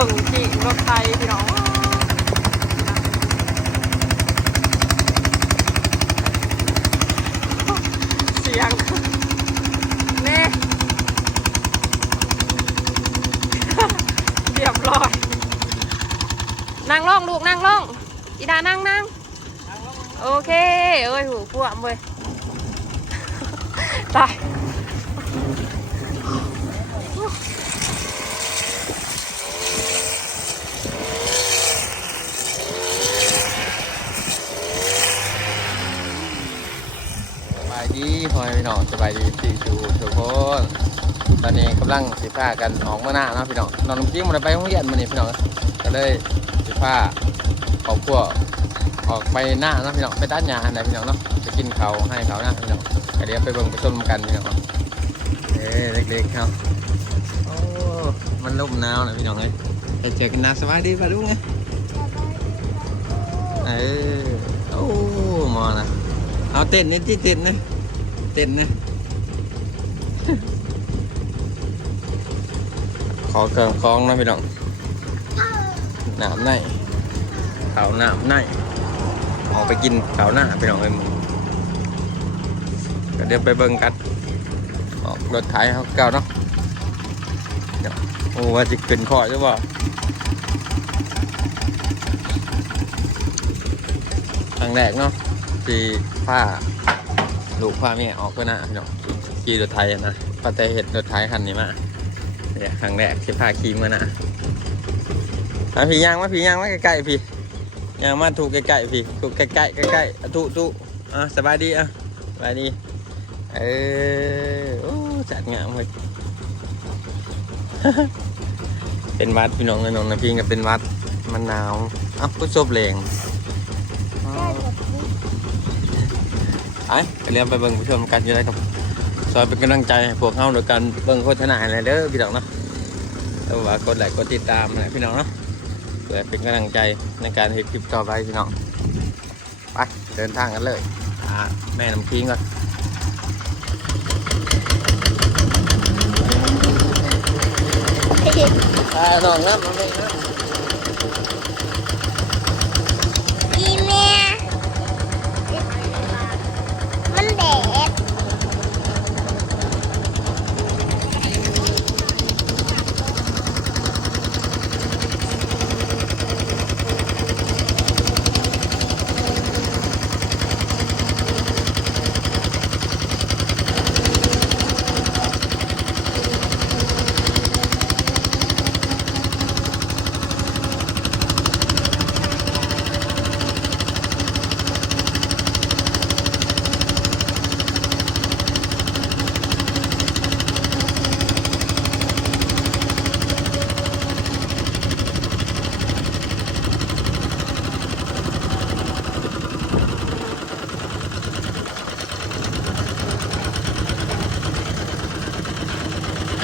ขิงกิ่งรถไฟพี่น้องเสียงเน่เรียบร้อยนั่งลงลูกนั่งลงอีดานั่งนั่งโอเค เอ้ยหูพวกเว้ย สบายดีพ่อแม่พี่น้อง สบายดีสี่ชูทุกคนตอนนี้กำลังสิพากันออกมาหน้าเนาะพี่น้องนอนน้ำจิ้มมันไปโรงเรียนมันนี่พี่น้องก็เลยสิพาครอบครัวออกไปหน้าเนาะพี่น้องไปด้านยาอันไหนพี่น้องเนาะไปกินเขาวให้เขาหน้าพี่น้องก็เดี๋ยวไปเบิ่งไปชมกันพี่น้องเอ้เล็กๆครับโอ้มันลมหนาวนะพี่น้องเอ้ยไปเจอกันนะสบายดีป่ะลุงไงเออโอ้หมอนะเอาเต้นนี่ที่เต้นนะ เต้นนะ ขอเกิมคล้องนะพี่น้องหนามในเขาหนามในออกไปกินเขาหน้าพี่น้องเอ้ยมึงก็เดี๋ยวไปเบิ่งกันออกรถไถเขาเก่าเนาะโอ้ว่าจะขึ้นคอยหรือเปล่าครั้งแรกเนาะที่ผ้า ลูกพาเมียออกก็น่าพี่น้องขี่รถไทยนะปาแต่เห็ดรถไทยคันนี้มาเนี่ยครั้งแรกที่พาขี่มานะมาพี่ย่างมาพี่ย่างมาใกล้ๆพี่ย่างมาถูกใกล้ๆพี่ถูกใกล้ๆใกล้ๆอะถูถูอะสบายดีอะสบายดีเออโอ้จัดงามเลยเป็นวัดพี่น้องเลยน้องนะพี่ก็เป็นวัดมันหนาวอ้าก็ชบแรงอ๋อ ไปไปเรียนไปเบิ่งผู้ชมกันอยู่ได้ครับซอยเป็นกำลังใจให้พวกเขาโดยการเบิ่งโฆษณาอะไรเด้อพี่น้องเนาะแล้วว่ากดไลค์กดติดตามนะพี่น้องเนาะเพื่อเป็นกำลังใจในการเห็นคลิปต่อไปพี่น้องไปเดินทางกันเลยอ่าแม่น้ำคิงก่อนอ่าน้องน้ำน้องน้ำ อีเมีย ม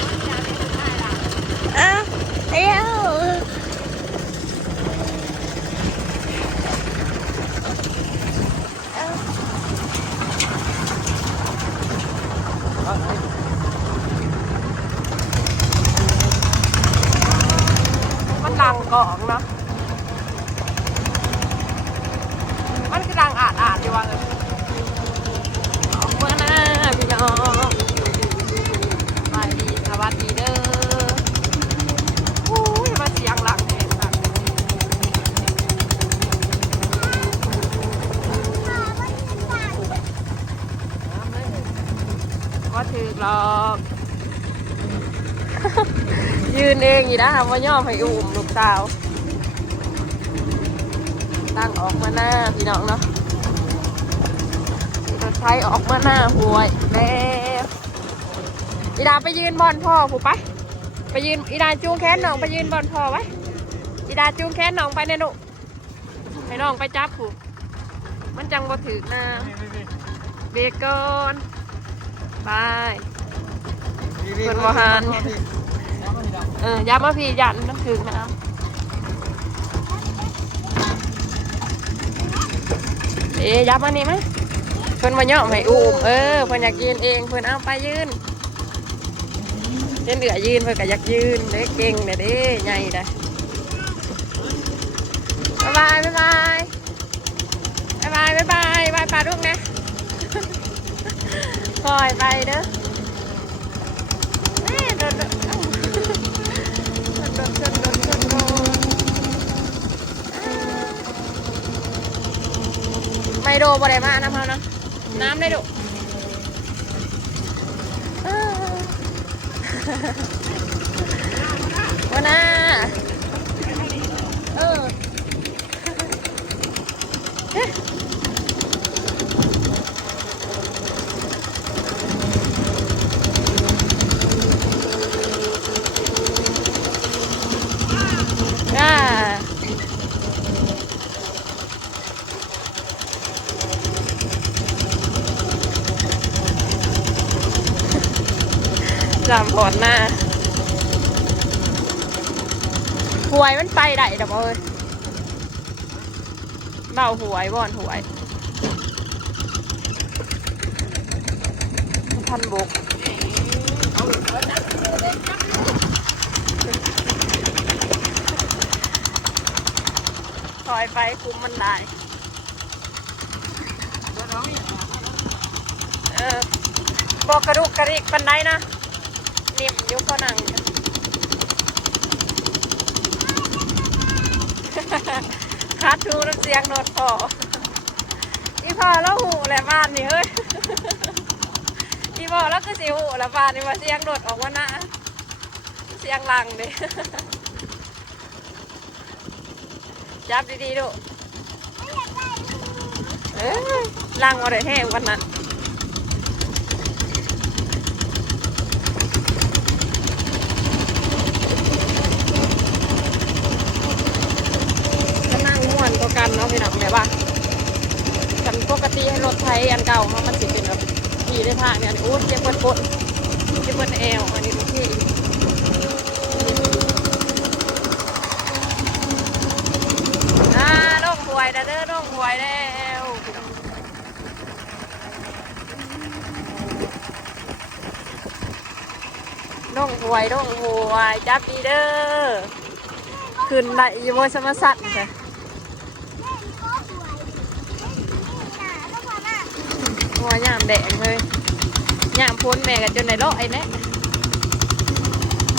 ันแดด อะเร็ว มันดังกองเนาะมันคือดังอาดอาดอยู่ว่าเลยออกมาหน้าพี่น้องไปดีสวัสดีเด้อโอ้ยมาเสียงหลังเนี่ยหลังก็ถือหรอก ยื นเองอยู่นะว่าย่อให้อุ้มลูกสาว ตั้งออกมาหน้าพี่น้องเนาะรถไฟออกมาหน้าหวยแล้วอีดาไปยืนบอลพ่อผูไป ไปยืนอีดาจูงแขนน้องไปยืนบอลพ่อไว้อีดาจูงแขนน้องไปในหนุให้น้องไปจับผูมันจังบ่ถือนะเบรกก่อนไปเพิ่นบ่หัน เออยับมาพี่ยันน้ำถึงน้ำเอ๊ยยับมานี่ไหมเพิ่นมาย่อมให้อุ้มเออเพิ่นอยากยืนเองเพิ่นเอาไปยืนเล่นเหลือยืนเพิ่นก็อยากยืนเด้เก่งเด้เด้ใหญ่เด้บายบ๊ายบายบ๊ายบายบ๊ายบายบายปลาลูกนะปล่อยไปเด้อเอ้ยโดนโดนเอ้าโดนโดนโดนโดนโดนไม่ โดบ่ได้มานะพ่อนะน้ำได้ดุอ้าววันน่าเออ อ่า จำผลหน้าหวยมันไปได้เดี๋ยวเอ้ยเบาหวยบ่อนหวยพันบกถอยไปคุมมันได้เออบอกกระดูกกระดิกปันไดนะ นิ่มยุคหนังคัดดูน้ำเสียงโนดพออีพอแล้วหูแหละบ้านนี่เฮ้ยอีพอแล้วก็สิหูแหละบ้านนี่ว่าเสียงโดดออกมาหน้าเสียงลังเด้จับดีๆดูเอ้ยลังมาได้แห้วันนั้นก็นั่ง ม่วนตัวกันเนาะพี่น้องเนี่ว่ากันปกติให้รถไทยอันเก่ามันมันสิเป็นแบบขี่ได้ทางเนี่ยอันนี้โอ้เจ็บปวดปวดเจ็บปวดแอวอันนี้ดูที่อ่าลงหวยนะเด้อลงหวยแล้วลงหวยลงหวยจับดีเด้อขึ้นไหลอยู่บนสมสัตว์ค่ะหัว ยามแดงเลยยามพ้นแม่กันจนในโลกไอ้แน่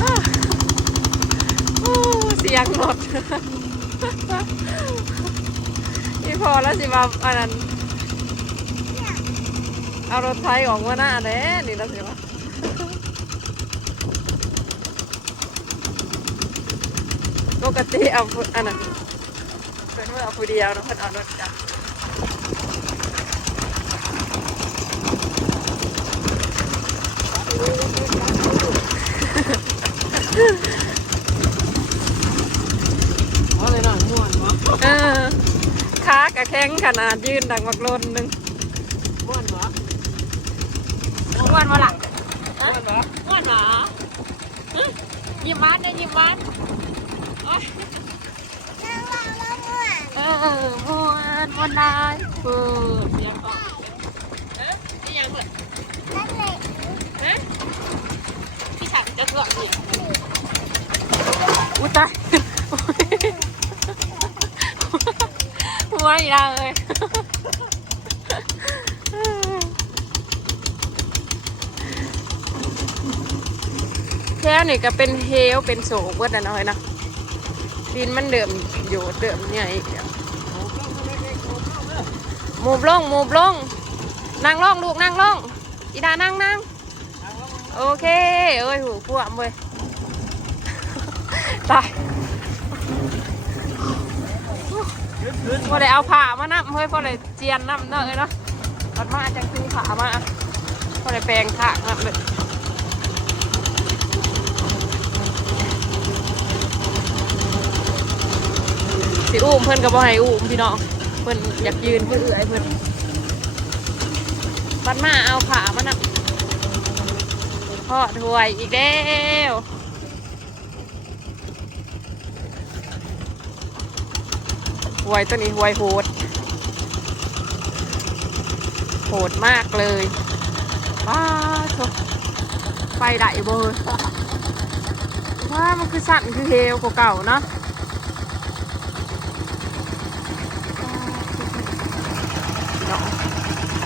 อ้าอู้เสียงหมดนี่พอแล้วสิมาอันนั้นเอารถไทยออกมาหน้าแน่นี่แล้วสิวะปกติเอาอันนั้นเป็นเมื่อเอาผู้เดียวนะเพิ่นเอารถจักร เออขากระแข้งขนาดยืนดังมักลนหนึ่งม้วนวะม้วนวะล่ะม้วนวะม้วนวะฮะยิ้มหวานได้ยิ้มหวานโอ๊ยเออม้วนม้วนได้เปิดเสียงออกเอ๊ะนี่ยังเปิดฮะพี่ฉันจะสวดดิ อุ้ยตายหัวอีกแล้วเลยแค่นี่ก็เป็นเฮลเป็นโศกเวิร์ดน้อยนะดินมันเดิมอยู่เดิมใหญ่หมูบล่องหมูบล่องนั่งล่องลูกนั่งล่องอีดานั่งนั่ง โอเค เอ้ยหูพวกเว้ยตายพอได้เอาผ้ามานะเฮ้ยพอได้เจียนน้ำเนอะเนาะมันมาจังคือผ้ามาพอได้แปลงผ้าน้ำเลยสิอุ้มเพิ่อนก็บ่ให้อุ้มพี่น้องเพิ่นอยากยืนเพื่อเอื้อยเพิ่อนบัดมาเอาผ้ามาน พาะถ้วยอีกแล้วหวยตัวนี้หวยโหด โหดมากเลยว้าชไฟได้เบอร์ว้ามันคือสั่นคือเฮลกว่าเก่าเนาะ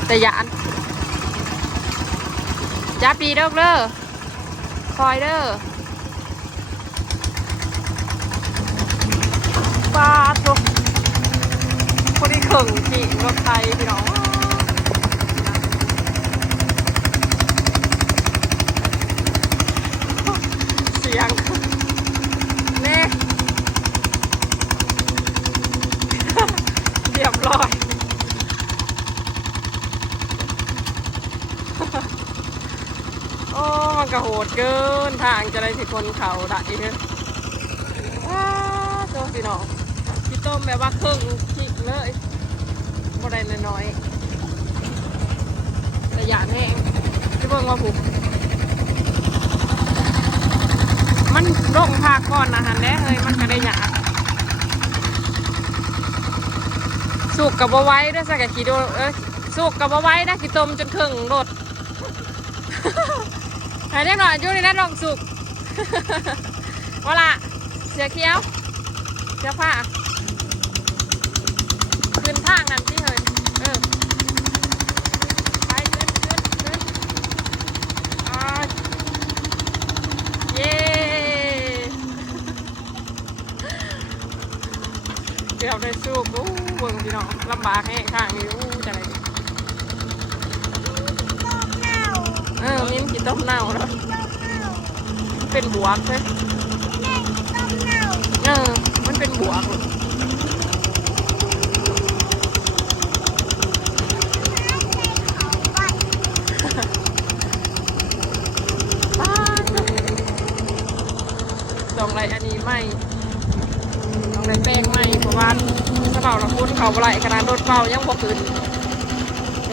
แต่ยาน จับดีเด้อเด้อคอยเด้อปลาตัวคนที่เข่งขี่รถไทยพี่น้องเสียงเน่ เรียบร้อย โอ้ มันก็โหด เกินทางจะได้สิคนเขาได้เด้อว้าโตพี่น้องพี่ต้มแบบว่าครึ่งขิกเลยบ่ได้น้อยๆแต่อยากแห้งพี่เบิ่งว่าผูกมันลงภาคก่อนนะฮันแน่เฮ้ยมันก็ได้หยากสุกกับบ่ไว้ด้วยสักกี่โดเอ้ยสุกกับบ่ไว้นะกี่ต้มจนครึ่งรถ หายได้หน่อยอยู่ในนั้นลองสุกว่าละเสือเขียวเสือผ้าขึ้นทางนั้นที่เฮ้ยเออไปขึ้นขึ้นขึ้นอ่าเย้เกือบได้สู้กูเบิ่งพี่น้องลำบากแห้งข้างนี้อู้จังไร ต้มเน่า เออมิ้นกี่ต้มเน่าแล้วมเน่าเป็นบวกใช่แม่ต้มเน่าเออมันเป็นบวกลอดองไรอันนี้ไม่ตองไรแป้งไม่เพราะว่าถ้าเบาละคุณเขาบ่ไหลขนาดรถเบายังบ่ขึ้น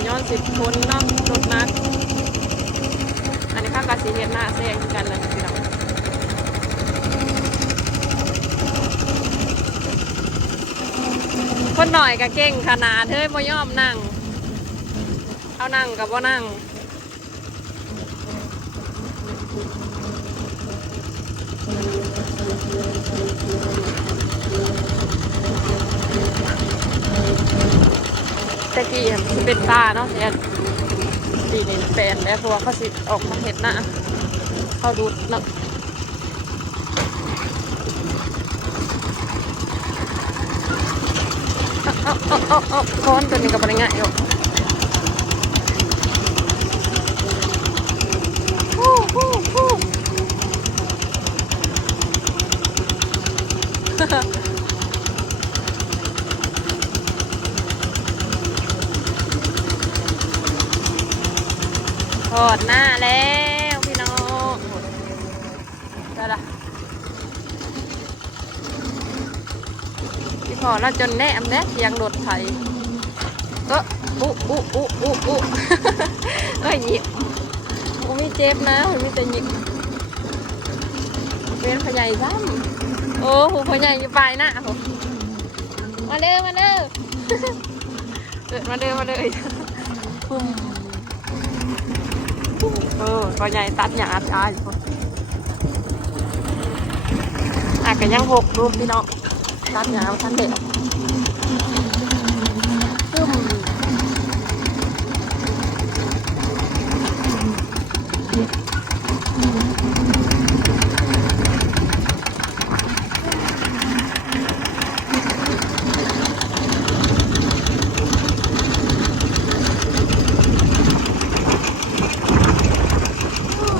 ย้อนสิบคนเนาะรถนัก สีเห็นหน้าแซงกันนะพี่น้องคนหน่อยก็เก่งขนาดเฮ้ยบ่ยอมนั่ง เอานั่งกับบ่นั่งตะกี้มันเป็นตาเนาะเนี่ย ปีนี้แล้วเพราะว่าเขาสิออกมาเห็ดหน้าเขาดูดเนาะค้อนตัวนี้กับอะไรง่ายอยู่ฮู้ฮู้ฮู้ ถ อดหน้าแล้วพี่น้องได้ละพี่พอเราจนแน่มแน่เสียงรถไถเอออุ๊อุ๊อุ๊อุ๊อุ๊เอ้ยหยิบกูไม่เจ็บนะมันมีแต่หยิบเป็นพยายซ้ำโอ้โหพยายอยู่ปลายหน้าโหมาเด้อมาเด้อเดินมาเด้อมาเด้อปุ่ม เออก็ใหญ่ตัดหยาชายอาจจะยังหกรูปพี่น้องตัดหยาท่านเด็กซึม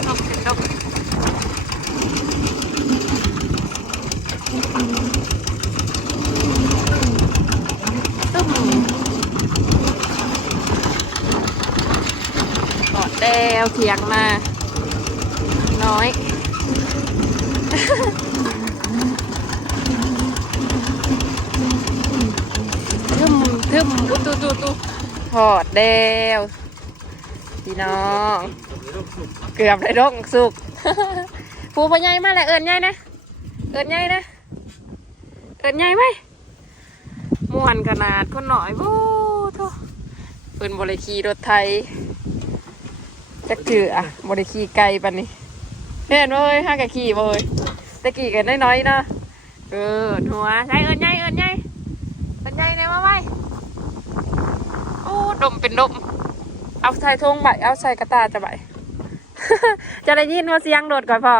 นกนกตึ้มกอดแดวเถียงมา น้อย ทึมทึมอุตุตุตุถอด แดวพี่น้อง เกือบได้ร่องสุกฟูพอใหญ่มาแหละเอิญใหญ่นะเอิญใหญ่นะเอิญใหญ่ไหมมวนขนาดคนหน่อยโว้ทเป็นบริขี่รถไทยจักจืออะบริขี่ไกลปันนี้เห็นเว้ยห้ากะขี่เว้ยตะกี้กันน้อยๆเนาะเออหัวใช่เอิญใหญ่เอิญใหญ่เอิญใหญ่เนี่ยมาไว้ ดมเป็นดม เอาใส่ทงใบเอาใส่กระตาจะใบ จะได้ยินว่าเสียงโดดก่อนพอ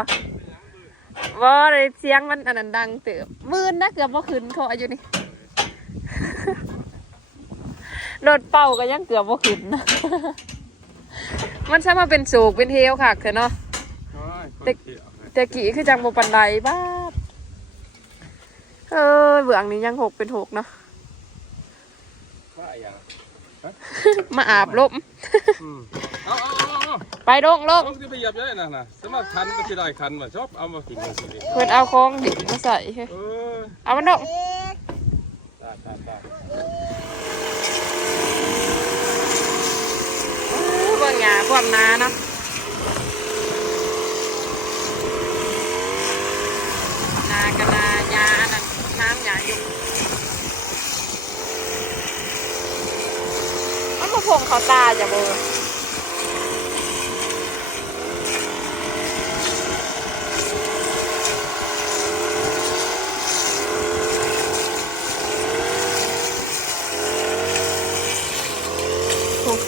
ว่าเลยเสียงมันอันนั้นดังเติบมื่นนะเกือบว่าขึ้นเขาอายุนี่โดดเป่าก็ยังเกือบว่าขึ้นนะมันใช่มาเป็นสูกเป็นเทวค่ะคือเนาะแต่แต่กี่คือจังโบปันไดบ้าบเออเบื้องนี้ยังหกเป็นหกเนาะว่าอย่าง มาอาบลมเอาเอาเอาเอาไปลงลงต้องไปเหยียบเยอะนะนะสมัครคันก็สิได้คันว่าชอบเอามาทิ้งไว้สิเพื่อนเอาของดิบมาใส่เออเอามันลงเอ๊ะตายตายตายเบื้องหยาพวกนาเนาะนากะนายาอันนั้นน้ำหยาอยู่ มันมาพงเขาตาจะเบอถูก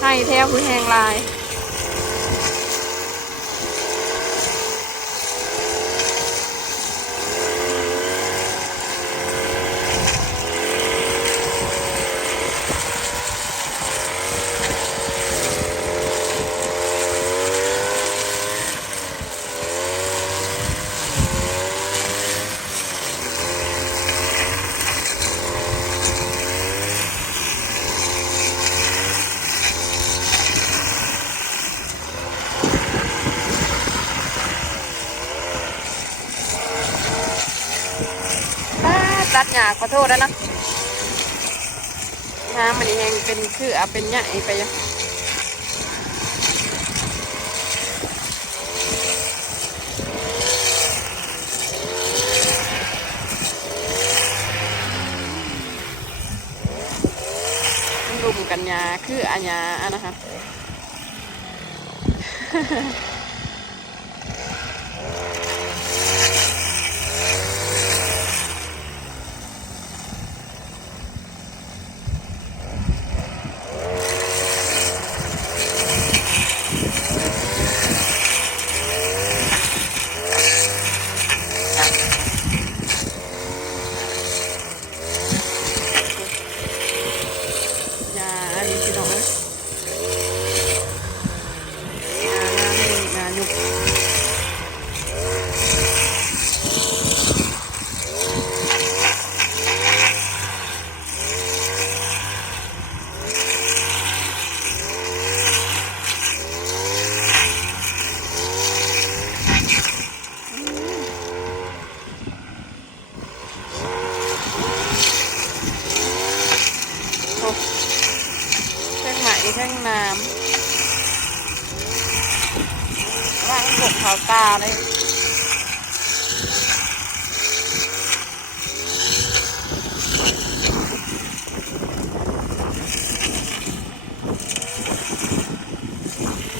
ให้แท้ผู้แหงลายาขอโทษแล้วนะน้ำมันนี่ยังเป็นคือเอาเป็นใหญ่ไปยังรุมกันยาคืออันยาอันนะคะ ยาอันนี้พี่น้องเอ้ยยาน้ำนี่ยาหยุกโอ้ แท่งไหมแท่งน้ำร่างบกขาวตาเลย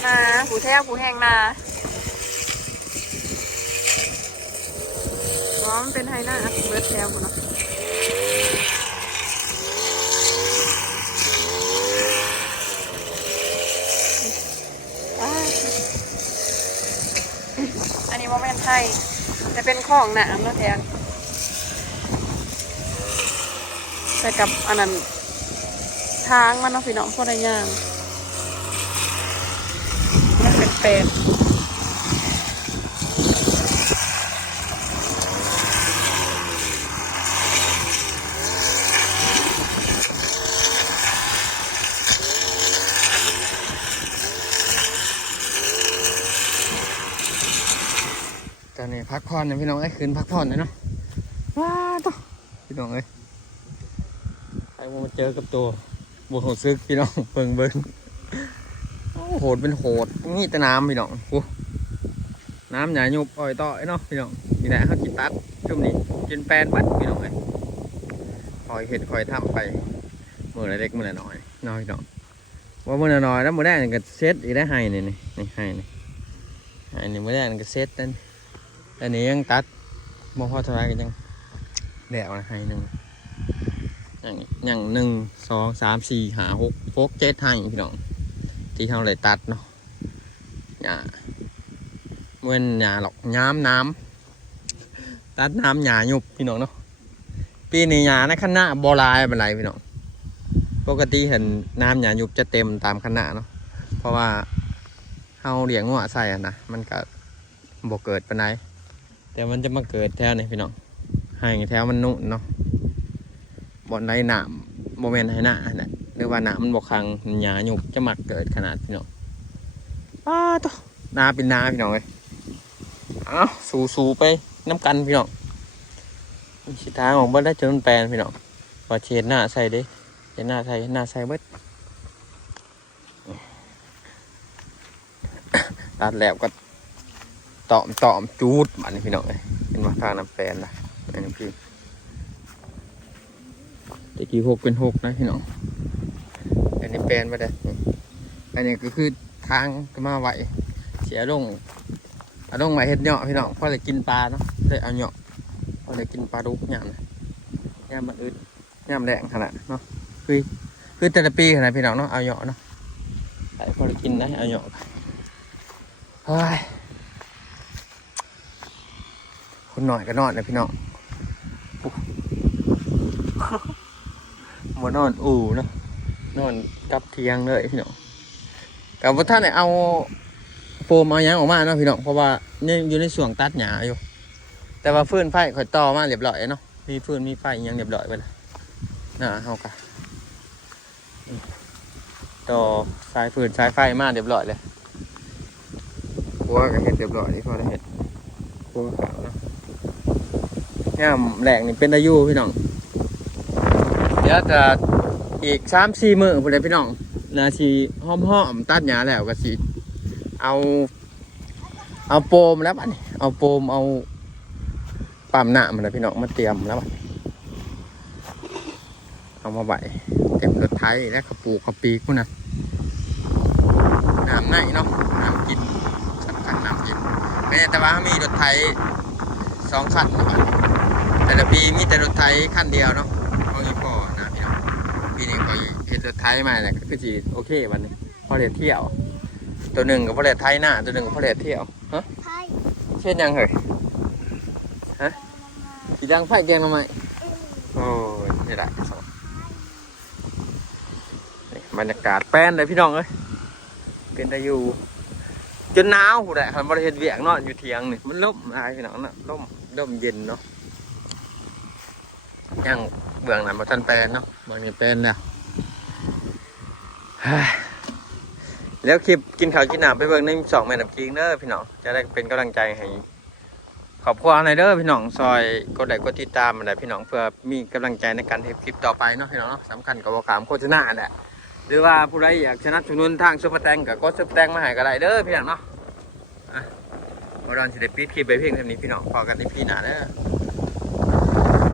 นาหูแท้หูแห้งนาอ๋อมเป็นไฮหน้าเบิร์ดแถวกูเนาะ อ่าอั นี้ว่าไม่นไทยจะเป็นของหนามนะแทนแต่กับอันนั้นทางมันเนาะพี่น้องพอได้ย่างมันเป็นเป็ด พักผ่อนนะพี่น้องไอ้ยคืนพักผ่อนนะเนาะว้าต้องพี่น้องเอ้ยไอ้มาเจอกับตัวบวโหดซึกพี่น้องเบิ่งเบิ่งโอ้โหดเป็นโหดนี่แต่น้ำพี่น้องโอ้น้ำหยาหยุบอ่อยต่อยเนาะพี่น้องนี่แหละเขากินตัดช่วงนี้กินแปนบัดพี่น้องเอ้ยคอยเห็ดคอยทำไปมือละเล็กมือละน้อยน้อยพี่น้องว่ามือละน้อยแล้วมือแรกนี่ก็เซตอีกได้ให้นี่นี่นี่ให้นี่ให้นี่มือแรกนี่ก็เซตนั่น อันนี้ยังตัดบ่พอเท่าไรก็ยังแดวนะให้หนึ่งอย่างอย่างหนึ่งสองสามสี่หาหกหกเจ็ดให้พี่น้องที่เขาเลยตัดเนาะหญ้าเว้นหญ้าหรอกย้ำน้ำตัดน้ำหญ้าหยุบพี่น้องเนาะปีนี้หญ้าในคณะบอลายเป็นไรพี่น้องปกติเห็นน้ำหญ้าหยุบจะเต็มตามคณะเนาะเพราะว่าเขาเลี้ยงงัวใส่อะนะมันก็บ่เกิดเปานใด แต่มันจะมาเกิดแถวนี้พี่น้องให้แถวมันนุ่นเนาะบ่อนใดน้ำบ่แม่นให้หน้าแหละหรือว่าน้ำมันบกคังหยาหยุบจะหมักเกิดขนาดพี่น้องป้าตัวนาเป็นนาพี่น้องเลยเอาสูสูไปน้ำกันพี่น้องสิทางของเบิ้ลได้จอมันแปลนพี่น้องพอเช็ดหน้าใส่ด้เช็ดหน้าใส่หน้าใส่เบิ้ลตัดแล้วก็ ตอมตอมจูดมันพี่น้องเลยเป็นว่าทางน้ำแปนนะไอ้น้ำพี่ตะกี้หกเป็นหกนะพี่น้องอันนี้แปนไปเลยอันนี้ก็คือทางก็มาไหวเสียลงเอาลงมาเห็ดเหาะพี่น้องเพราะเลยกินปลาเนาะเลยเอาเหาะเพราะเลยกินปลาดุกยามนะยามมันอึดยามแดงขนาดเนาะคือคือแต่ละปีขนาดพี่น้องเนาะเอาเหาะเนาะใส่พอเลยกินได้เอาเหาะเฮ้ย คนหน่อยก็นอนนะพี่น้องอุ๊ยมานอนอู่เนาะนอนกับเทียงเลยพี่น้องกับว่าท่านไหนเอาโฟมเอาหยังออกมาเนาะพี่น้องเพราะว่าเนี่ยอยู่ในส่วงตัดหญ้าอยู่ แต่ว่าฟืนไฟข่อยต่อมาเรียบร้อยเนาะมีฟืนมีไฟอิหยังเรียบร้อยไปแล้วน่าเฮากะต่อสายฟืนสายไฟมาเรียบร้อยเลยครัวก็เห็ดเรียบร้อยนี่พอได้เห็ดครัวขาวเนาะ ย่ามแหลกนี่เป็นอายุพี่น้องเดี๋ยวจะอีกสามสี่มือพุ่นเลยพี่น้องนาทีห้อมห้อมตัดหญ้าแล้วก็สิเอา เอาโปมแล้วบัดนี้เอาโปมเอาปั๊มหน้ามันนะพี่น้องมาเตรียมแล้วบัดนี้เอามาไหวเต็มรถไถและกระปูกระปีกพุ่นะน้ำไหนเนาะน้ำกินสำคัญน้ำกินไม่ใช่แต่ว่ามีรถไถสองคันนะบัดนี้ แต่ละปีมีแต่รถไถคันเดียวเนาะของอีพ่อนะพี่น้องปีนี้ก็เห็นรถไทยมาเนี่ยก็คือจีโอเควันนี้พอเรียเที่ยว ตัวหนึ่งกับพอเรียไทยหน้าตัวหนึ่งกับพอเรียเที่ยวฮะไทยเช่นยังเหรอฮะสีดังไฟแกงทำไมโอ้ยนี่แหละสองนี่บรรยากาศแป้นเลยพี่น้องเอ้ยเป็นตาอยู่จนหนาวหูแหละคันบริเวณเวียงเนาะอยู่เทียงนี่มันล่มอะไรพี่น้องเนาะล่มล่มเย็นเนาะ ยังเบื้องหลังมาทันแปลนเนาะบางนี้เป็นแล้วเฮ้ยแล้วคลิปกินข้าวกินน้ำไปเบิ่งในสองแม่น้ำกิงเด้อพี่น้องจะได้เป็นกำลังใจให้ขอบคุณในอยเด้อพี่น้องซอยกดไลค์กดติดตามอะไรพี่น้องเพื่อมีกำลังใจในการทำคลิปต่อไปเนาะพี่น้องเนาะสำคัญกับว่าขามโฆษณาแหละหรือว่าผู้ใดอยากสนับสนุนทางซุปเปอร์แตงกับก็ซุปเปอร์แตงมาให้ก็ได้เด้อพี่น้องเนาะอะเราดอนสิเดปิดคลิปไปเพียงเท่านี้พี่น้องพอกันในพี่หน้าเด้อ